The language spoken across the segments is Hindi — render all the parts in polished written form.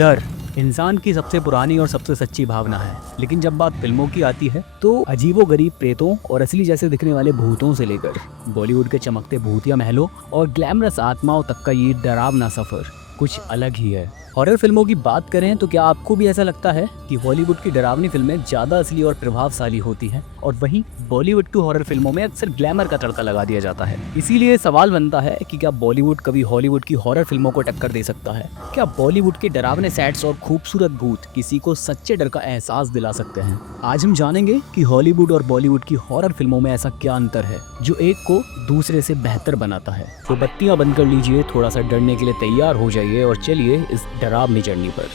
डर इंसान की सबसे पुरानी और सबसे सच्ची भावना है, लेकिन जब बात फिल्मों की आती है तो अजीबोगरीब प्रेतों और असली जैसे दिखने वाले भूतों से लेकर बॉलीवुड के चमकते भूतिया महलों और ग्लैमरस आत्माओं तक का ये डरावना सफर कुछ अलग ही है। हॉरर फिल्मों की बात करें तो क्या आपको भी ऐसा लगता है कि हॉलीवुड की डरावनी फिल्में ज्यादा असली और प्रभावशाली होती हैं और वहीं बॉलीवुड की हॉरर फिल्मों में अक्सर ग्लैमर का तड़का लगा दिया जाता है? इसीलिए सवाल बनता है कि क्या बॉलीवुड कभी हॉलीवुड की हॉरर फिल्मों को टक्कर दे सकता है? क्या बॉलीवुड के डरावने सेट्स और खूबसूरत भूत किसी को सच्चे डर का एहसास दिला सकते हैं? आज हम जानेंगे कि हॉलीवुड और बॉलीवुड की हॉरर फिल्मों में ऐसा क्या अंतर है जो एक को दूसरे से बेहतर बनाता है। तो बत्तियां बंद कर लीजिए, थोड़ा सा डरने के लिए तैयार हो जाइए और चलिए इस डरावनी जर्नी पर।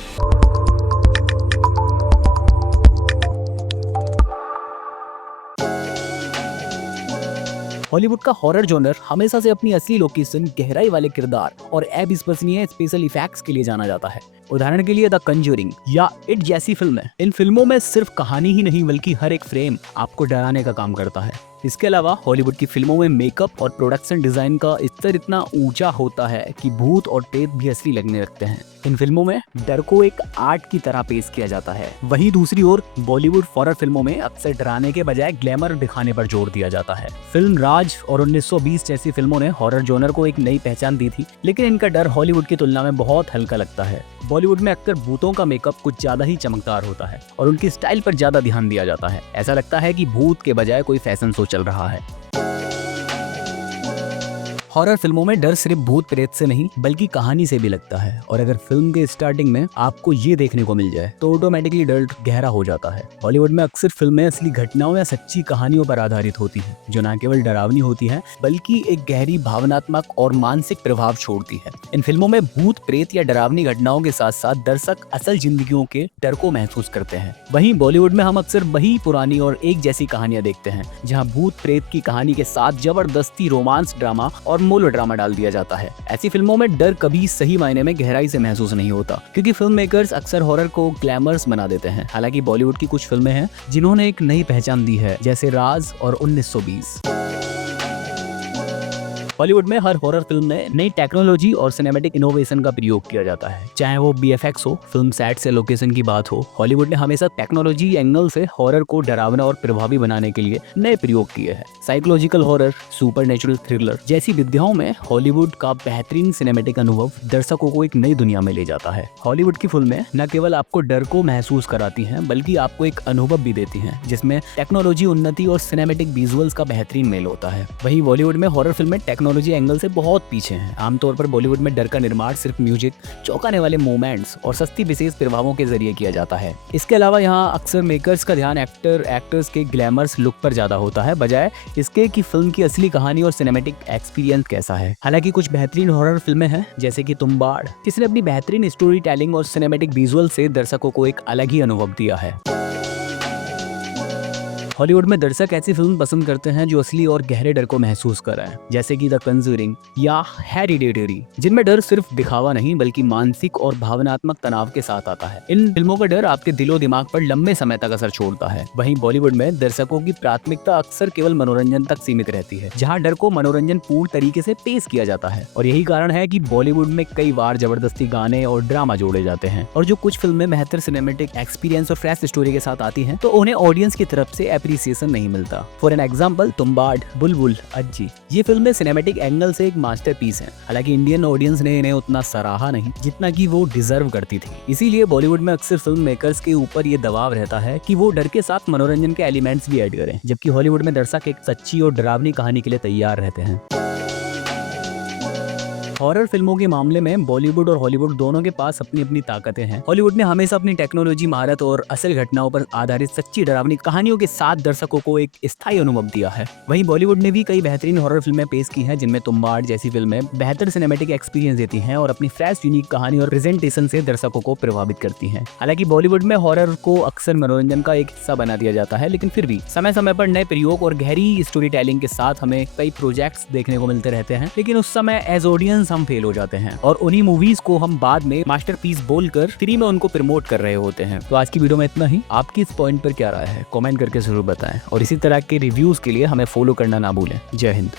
हॉलीवुड का हॉरर जॉनर हमेशा से अपनी असली लोकेशन, गहराई वाले किरदार और अविश्वसनीय स्पेशल इफेक्ट्स के लिए जाना जाता है। उदाहरण के लिए द कंजरिंग या इट जैसी फिल्में। इन फिल्मों में सिर्फ कहानी ही नहीं बल्कि हर एक फ्रेम आपको डराने का काम करता है। इसके अलावा हॉलीवुड की फिल्मों में मेकअप और प्रोडक्शन डिजाइन का स्तर इतना ऊंचा होता है कि भूत और प्रेत भी असली लगने लगते हैं। इन फिल्मों में डर को एक आर्ट की तरह पेश किया जाता है। वहीं दूसरी ओर बॉलीवुड हॉरर फिल्मों में अक्सर डराने के बजाय ग्लैमर दिखाने पर जोर दिया जाता है। फिल्म राज और 1920 जैसी फिल्मों ने हॉरर जॉनर को एक नई पहचान दी थी, लेकिन इनका डर हॉलीवुड की तुलना में बहुत हल्का लगता है। बॉलीवुड में अक्सर भूतों का मेकअप कुछ ज्यादा ही चमकदार होता है और उनकी स्टाइल पर ज्यादा ध्यान दिया जाता है। ऐसा लगता है कि भूत के बजाय कोई फैशन शो चल रहा है। हॉरर फिल्मों में डर सिर्फ भूत प्रेत से नहीं बल्कि कहानी से भी लगता है, और अगर फिल्म के स्टार्टिंग में आपको ये देखने को मिल जाए तो ऑटोमेटिकली डर गहरा हो जाता है। हॉलीवुड में अक्सर फिल्में असली घटनाओं या सच्ची कहानियों पर आधारित होती हैं, जो न केवल डरावनी होती हैं बल्कि एक गहरी भावनात्मक और मानसिक प्रभाव छोड़ती है। इन फिल्मों में भूत प्रेत या डरावनी घटनाओं के साथ साथ दर्शक असल जिंदगियों के डर को महसूस करते हैं। वहीं बॉलीवुड में हम अक्सर वही पुरानी और एक जैसी कहानियां देखते हैं, जहाँ भूत प्रेत की कहानी के साथ जबरदस्ती रोमांस ड्रामा और मोलो ड्रामा डाल दिया जाता है। ऐसी फिल्मों में डर कभी सही मायने में गहराई से महसूस नहीं होता, क्योंकि फिल्म मेकर्स अक्सर हॉरर को ग्लैमरस बना देते हैं। हालांकि बॉलीवुड की कुछ फिल्में हैं जिन्होंने एक नई पहचान दी है, जैसे राज और 1920। बॉलीवुड में हर हॉरर फिल्म में नई टेक्नोलॉजी और सिनेमैटिक इनोवेशन का प्रयोग किया जाता है, चाहे वो बीएफएक्स हो, फिल्म सेट से लोकेशन की बात हो। हॉलीवुड ने हमेशा टेक्नोलॉजी एंगल से हॉरर को डरावना और प्रभावी बनाने के लिए नए प्रयोग किए हैं। साइकोलॉजिकल हॉरर, सुपरनेचुरल थ्रिलर जैसी विधाओं में हॉलीवुड का बेहतरीन सिनेमैटिक अनुभव दर्शकों को एक नई दुनिया में ले जाता है। हॉलीवुड की फिल्में न केवल आपको डर को महसूस कराती हैं बल्कि आपको एक अनुभव भी देती हैं, जिसमें टेक्नोलॉजी उन्नति और सिनेमैटिक विजुअल्स का बेहतरीन मेल होता है। वहीं बॉलीवुड में हॉरर फिल्में टेक्नोलॉजी एंगल से बहुत पीछे हैं। आमतौर पर बॉलीवुड में डर का निर्माण सिर्फ म्यूजिक, चौंकाने वाले मोमेंट्स और सस्ती विशेष प्रभावों के जरिए किया जाता है। इसके अलावा यहाँ अक्सर मेकर्स का ध्यान एक्टर्स के ग्लैमरस लुक पर ज्यादा होता है, बजाय इसके कि फिल्म की असली कहानी और सिनेमैटिक एक्सपीरियंस कैसा है। हालांकि कुछ बेहतरीन हॉरर फिल्में हैं, जैसे कि तुम्बाड़, जिसने अपनी बेहतरीन स्टोरी टेलिंग और सिनेमैटिक विजुअल से दर्शकों को एक अलग ही अनुभव दिया है। हॉलीवुड में दर्शक ऐसी फिल्म पसंद करते हैं जो असली और गहरे डर को महसूस कराएं, जैसे कि द कंजरिंग या हेरिडेटरी, जिनमें डर सिर्फ दिखावा नहीं बल्कि मानसिक और भावनात्मक तनाव के साथ आता है। इन फिल्मों का डर आपके दिलो दिमाग पर लंबे समय तक असर छोड़ता है। वहीं बॉलीवुड में दर्शकों की प्राथमिकता अक्सर केवल मनोरंजन तक सीमित रहती है, जहाँ डर को मनोरंजन पूर्ण तरीके से पेश किया जाता है। और यही कारण है कि बॉलीवुड में कई बार जबरदस्ती गाने और ड्रामा जोड़े जाते हैं, और जो कुछ फिल्में बेहतर सिनेमैटिक एक्सपीरियंस और फ्रेश स्टोरी के साथ आती हैं तो उन्हें ऑडियंस की तरफ से एप्रिसिएशन नहीं मिलता। फॉर एन एग्जांपल, तुम्बाड़, बुलबुल, अज्जी, ये फिल्में सिनेमैटिक एंगल से एक मास्टरपीस हैं। हालांकि इंडियन ऑडियंस ने इन्हें उतना सराहा नहीं जितना कि वो डिजर्व करती थी। इसीलिए बॉलीवुड में अक्सर फिल्म मेकर्स के ऊपर ये दबाव रहता है कि वो डर के साथ मनोरंजन के एलिमेंट्स भी ऐड करें, जबकि हॉलीवुड में दर्शक एक सच्ची और डरावनी कहानी के लिए तैयार रहते हैं। हॉरर फिल्मों के मामले में बॉलीवुड और हॉलीवुड दोनों के पास अपनी अपनी ताकतें हैं। हॉलीवुड ने हमेशा अपनी टेक्नोलॉजी, महारत और असल घटनाओं पर आधारित सच्ची डरावनी कहानियों के साथ दर्शकों को एक स्थायी अनुभव दिया है। वहीं बॉलीवुड ने भी कई बेहतरीन हॉरर फिल्में पेश की हैं, जिनमें तुम्बाड़ जैसी फिल्में बेहतर सिनेमैटिक एक्सपीरियंस देती हैं और अपनी फ्रेश यूनिक कहानी और प्रेजेंटेशन से दर्शकों को प्रभावित करती हैं। हालांकि बॉलीवुड में हॉरर को अक्सर मनोरंजन का एक हिस्सा बना दिया जाता है, लेकिन फिर भी समय समय पर नए प्रयोग और गहरी स्टोरी टेलिंग के साथ हमें कई प्रोजेक्ट्स देखने को मिलते रहते हैं। लेकिन उस समय एज ऑडियंस हम फेल हो जाते हैं और उन्हीं मूवीज को हम बाद में मास्टरपीस बोलकर फ्री में उनको प्रमोट कर रहे होते हैं। तो आज की वीडियो में इतना ही। आपकी इस पॉइंट पर क्या राय है, कमेंट करके जरूर बताएं, और इसी तरह के रिव्यूज के लिए हमें फॉलो करना ना भूलें। जय हिंद।